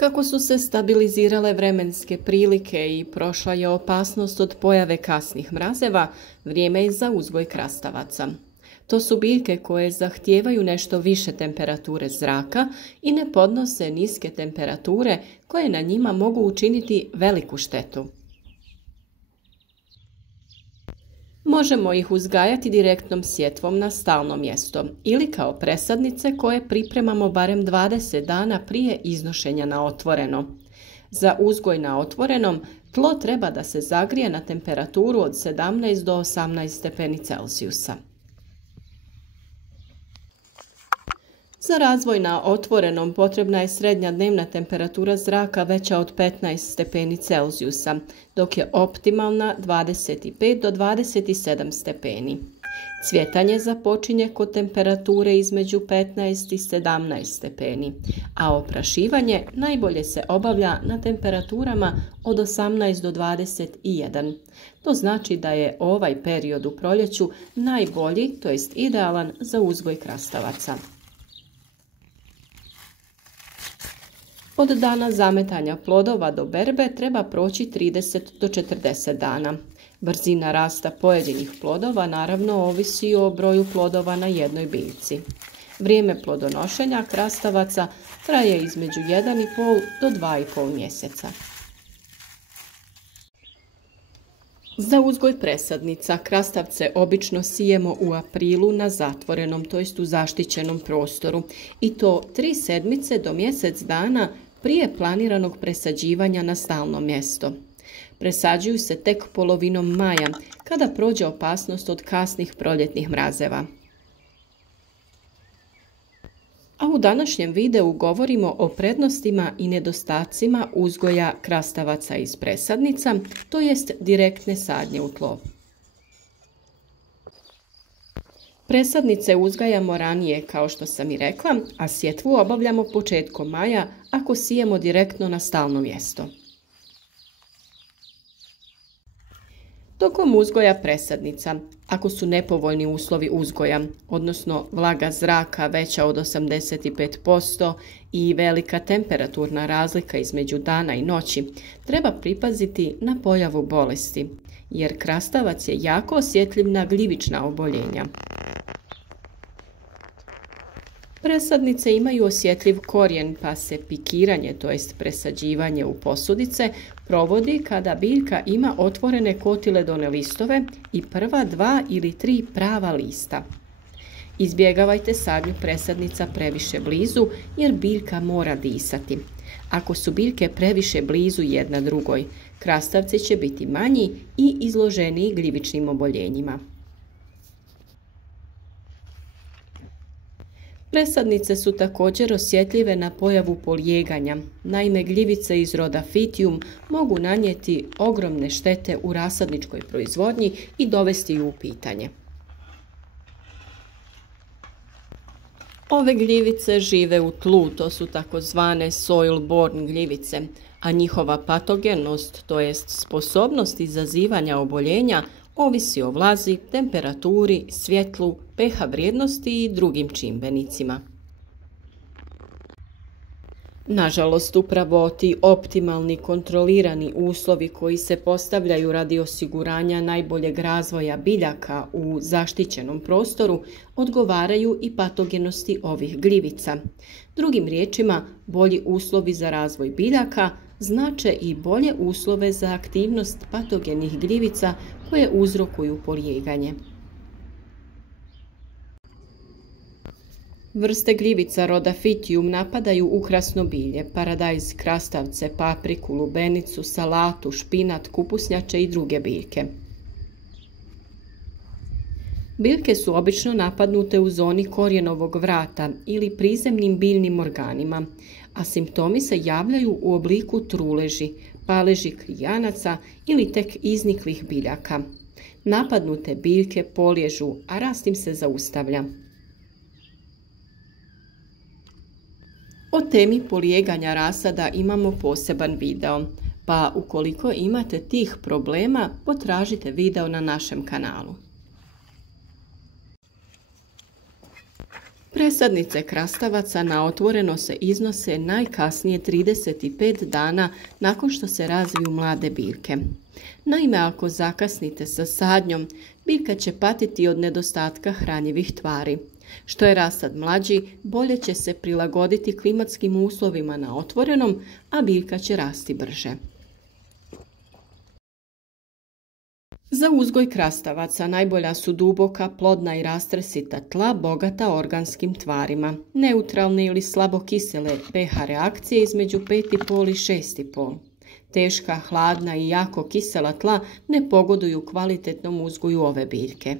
Kako su se stabilizirale vremenske prilike i prošla je opasnost od pojave kasnih mrazeva, vrijeme je za uzgoj krastavaca. To su biljke koje zahtijevaju nešto više temperature zraka i ne podnose niske temperature koje na njima mogu učiniti veliku štetu. Možemo ih uzgajati direktnom sjetvom na stalno mjesto ili kao presadnice koje pripremamo barem 20 dana prije iznošenja na otvoreno. Za uzgoj na otvorenom tlo treba da se zagrije na temperaturu od 17 do 18 stepeni Celzijusa. Za razvoj na otvorenom potrebna je srednja dnevna temperatura zraka veća od 15 stepeni Celzijusa, dok je optimalna 25 do 27 stepeni. Cvjetanje započinje kod temperature između 15 i 17 stepeni, a oprašivanje najbolje se obavlja na temperaturama od 18 do 21. To znači da je ovaj period u proljeću najbolji, to jest idealan za uzgoj krastavaca. Od dana zametanja plodova do berbe treba proći 30 do 40 dana. Brzina rasta pojedinih plodova naravno ovisi o broju plodova na jednoj biljci. Vrijeme plodonošenja krastavaca traje između 1,5 do 2,5 mjeseca. Za uzgoj presadnica krastavce obično sijemo u aprilu na zatvorenom, to jest u zaštićenom prostoru, i to 3 sedmice do mjesec dana prije planiranog presađivanja na stalno mjesto. Presađuju se tek polovinom maja, kada prođe opasnost od kasnih proljetnih mrazeva. A u današnjem videu govorimo o prednostima i nedostacima uzgoja krastavaca iz presadnica, to jest direktne sadnje u tlo. Presadnice uzgajamo ranije, kao što sam i rekla, a sjetvu obavljamo početkom maja ako sijemo direktno na stalno mjesto. Tokom uzgoja presadnica, ako su nepovoljni uslovi uzgoja, odnosno vlaga zraka veća od 85% i velika temperaturna razlika između dana i noći, treba pripaziti na pojavu bolesti, jer krastavac je jako osjetljiv na gljivična oboljenja. Presadnice imaju osjetljiv korijen, pa se pikiranje, to jest presađivanje u posudice, provodi kada biljka ima otvorene kotiledone listove i prva 2 ili 3 prava lista. Izbjegavajte sadnju presadnica previše blizu jer biljka mora disati. Ako su biljke previše blizu jedna drugoj, krastavci će biti manji i izloženiji gljivičnim oboljenjima. Presadnice su također osjetljive na pojavu polijeganja. Naime, gljivice iz roda Phytium mogu nanijeti ogromne štete u rasadničkoj proizvodnji i dovesti ju u pitanje. Ove gljivice žive u tlu, to su takozvane soil-borne gljivice, a njihova patogenost, to jest sposobnost izazivanja oboljenja, ovisi o vlazi, temperaturi, svjetlu, pH vrijednosti i drugim čimbenicima. Nažalost, upravo ti optimalni kontrolirani uslovi koji se postavljaju radi osiguranja najboljeg razvoja biljaka u zaštićenom prostoru odgovaraju i patogenosti ovih gljivica. Drugim riječima, bolji uslovi za razvoj biljaka znače i bolje uslove za aktivnost patogenih gljivica koje uzrokuju polijeganje. Vrste gljivica roda Phytium napadaju ukrasno bilje, paradajz, krastavce, papriku, lubenicu, salatu, špinat, kupusnjače i druge biljke. Biljke su obično napadnute u zoni korijenovog vrata ili prizemnim biljnim organima, a simptomi se javljaju u obliku truleži, paleži krijanaca ili tek izniklih biljaka. Napadnute biljke poliježu, a rast im se zaustavlja. O temi polijeganja rasada imamo poseban video, pa ukoliko imate tih problema, potražite video na našem kanalu. Presadnice krastavaca na otvoreno se iznose najkasnije 35 dana nakon što se razviju mlade biljke. Naime, ako zakasnite sa sadnjom, biljka će patiti od nedostatka hranjivih tvari. Što je rasad mlađi, bolje će se prilagoditi klimatskim uslovima na otvorenom, a biljka će rasti brže. Za uzgoj krastavaca najbolja su duboka, plodna i rastresita tla bogata organskim tvarima, neutralne ili slabo kisele pH reakcije između 5,5 i 6,5. Teška, hladna i jako kisela tla ne pogoduju kvalitetnom uzgoju ove biljke.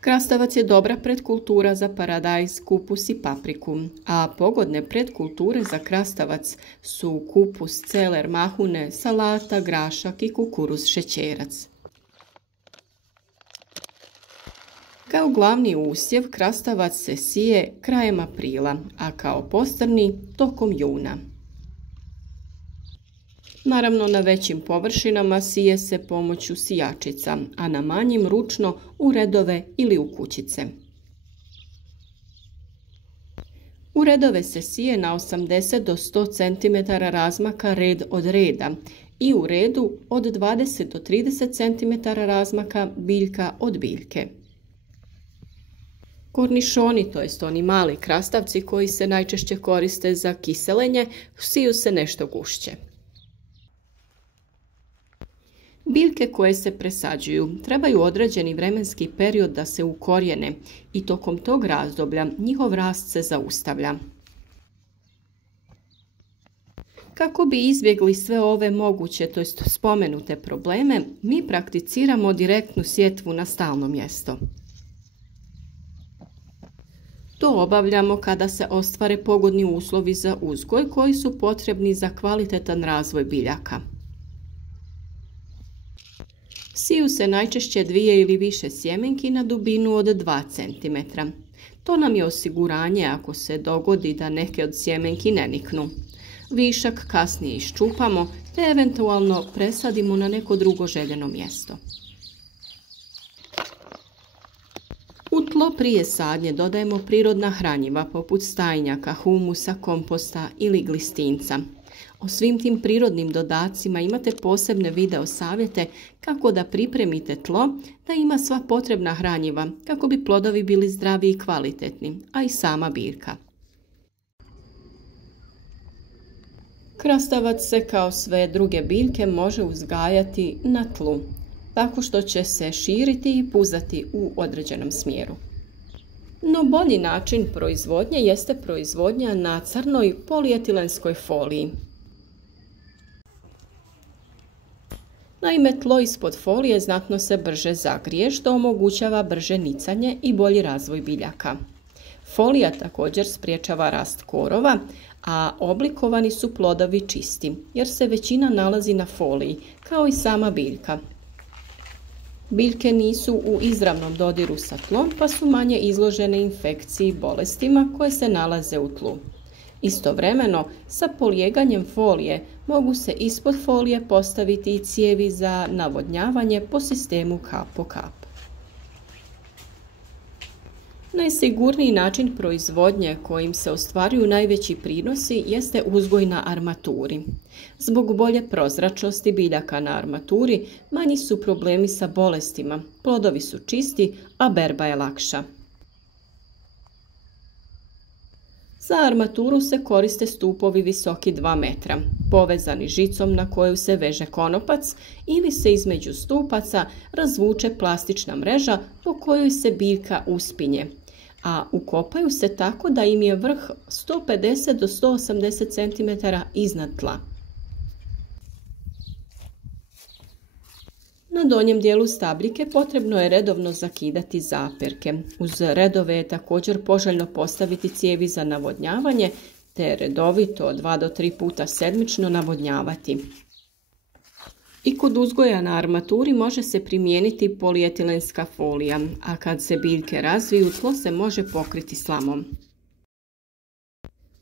Krastavac je dobra pretkultura za paradajz, kupus i papriku, a pogodne pretkulture za krastavac su kupus, celer, mahune, salata, grašak i kukuruz šećerac. Kao glavni usjev krastavac se sije krajem aprila, a kao postrni tokom juna. Naravno, na većim površinama sije se pomoću sijačica, a na manjim ručno u redove ili u kućice. U redove se sije na 80 do 100 cm razmaka red od reda i u redu od 20 do 30 cm razmaka biljka od biljke. Kornišoni, to jest oni mali krastavci koji se najčešće koriste za kiselenje, siju se nešto gušće. Biljke koje se presađuju trebaju određeni vremenski period da se ukorijene i tokom tog razdoblja njihov rast se zaustavlja. Kako bi izbjegli sve ove moguće, to jest spomenute probleme, mi prakticiramo direktnu sjetvu na stalno mjesto. To obavljamo kada se ostvare pogodni uslovi za uzgoj koji su potrebni za kvalitetan razvoj biljaka. Siju se najčešće 2 ili više sjemenki na dubinu od 2 cm. To nam je osiguranje ako se dogodi da neke od sjemenki ne niknu. Višak kasnije iščupamo te eventualno presadimo na neko drugo željeno mjesto. U tlo prije sadnje dodajemo prirodna hranjiva poput stajnjaka, humusa, komposta ili glistinca. O svim tim prirodnim dodacima imate posebne video savjete kako da pripremite tlo da ima sva potrebna hranjiva kako bi plodovi bili zdravi i kvalitetni, a i sama biljka. Krastavac se kao sve druge biljke može uzgajati na tlu, tako što će se širiti i puzati u određenom smjeru. No bolji način proizvodnje jeste proizvodnja na crnoj polietilenskoj foliji. Naime, tlo ispod folije znatno se brže zagrije, što omogućava brže nicanje i bolji razvoj biljaka. Folija također spriječava rast korova, a oblikovani su plodovi čisti, jer se većina nalazi na foliji, kao i sama biljka. Biljke nisu u izravnom dodiru sa tlom, pa su manje izložene infekciji i bolestima koje se nalaze u tlu. Istovremeno, sa polijeganjem folije mogu se ispod folije postaviti i cijevi za navodnjavanje po sistemu kap po kap. Najsigurniji način proizvodnje kojim se ostvaruju najveći prinosi jeste uzgoj na armaturi. Zbog bolje prozračnosti biljaka na armaturi manji su problemi sa bolestima, plodovi su čisti, a berba je lakša. Za armaturu se koriste stupovi visoki 2 metra, povezani žicom na koju se veže konopac ili se između stupaca razvuče plastična mreža po kojoj se biljka uspinje, a ukopaju se tako da im je vrh 150 do 180 cm iznad tla. Na donjem dijelu stabljike potrebno je redovno zakidati zaperke. Uz redove je također poželjno postaviti cijevi za navodnjavanje, te redovito 2 do 3 puta sedmično navodnjavati. I kod uzgoja na armaturi može se primijeniti polietilenska folija, a kad se biljke razviju, tlo se može pokriti slamom.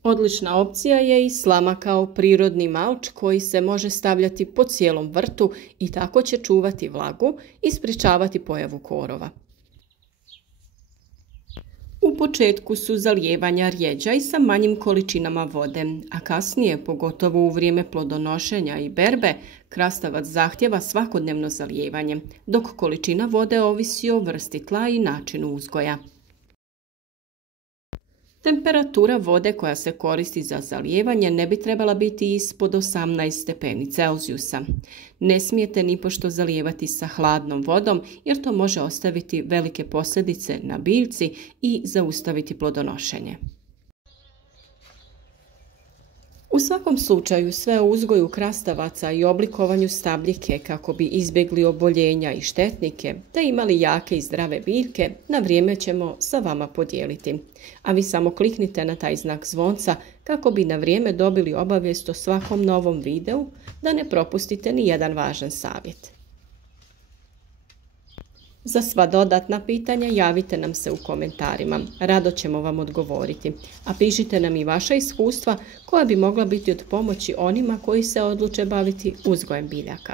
Odlična opcija je i slama kao prirodni malč koji se može stavljati po cijelom vrtu i tako će čuvati vlagu i sprječavati pojavu korova. U početku su zalijevanja rjeđa i sa manjim količinama vode, a kasnije, pogotovo u vrijeme plodonošenja i berbe, krastavac zahtjeva svakodnevno zalijevanje, dok količina vode ovisi o vrsti tla i načinu uzgoja. Temperatura vode koja se koristi za zalijevanje ne bi trebala biti ispod 18 stepeni Celzijusa. Ne smijete nipošto zalijevati sa hladnom vodom jer to može ostaviti velike posljedice na biljci i zaustaviti plodonošenje. U svakom slučaju sve o uzgoju krastavaca i oblikovanju stabljike kako bi izbjegli oboljenja i štetnike te imali jake i zdrave biljke na vrijeme ćemo sa vama podijeliti. A vi samo kliknite na taj znak zvonca kako bi na vrijeme dobili obavijest o svakom novom videu da ne propustite ni jedan važan savjet. Za sva dodatna pitanja javite nam se u komentarima, rado ćemo vam odgovoriti, a pišite nam i vaša iskustva koja bi mogla biti od pomoći onima koji se odluče baviti uzgojem biljaka.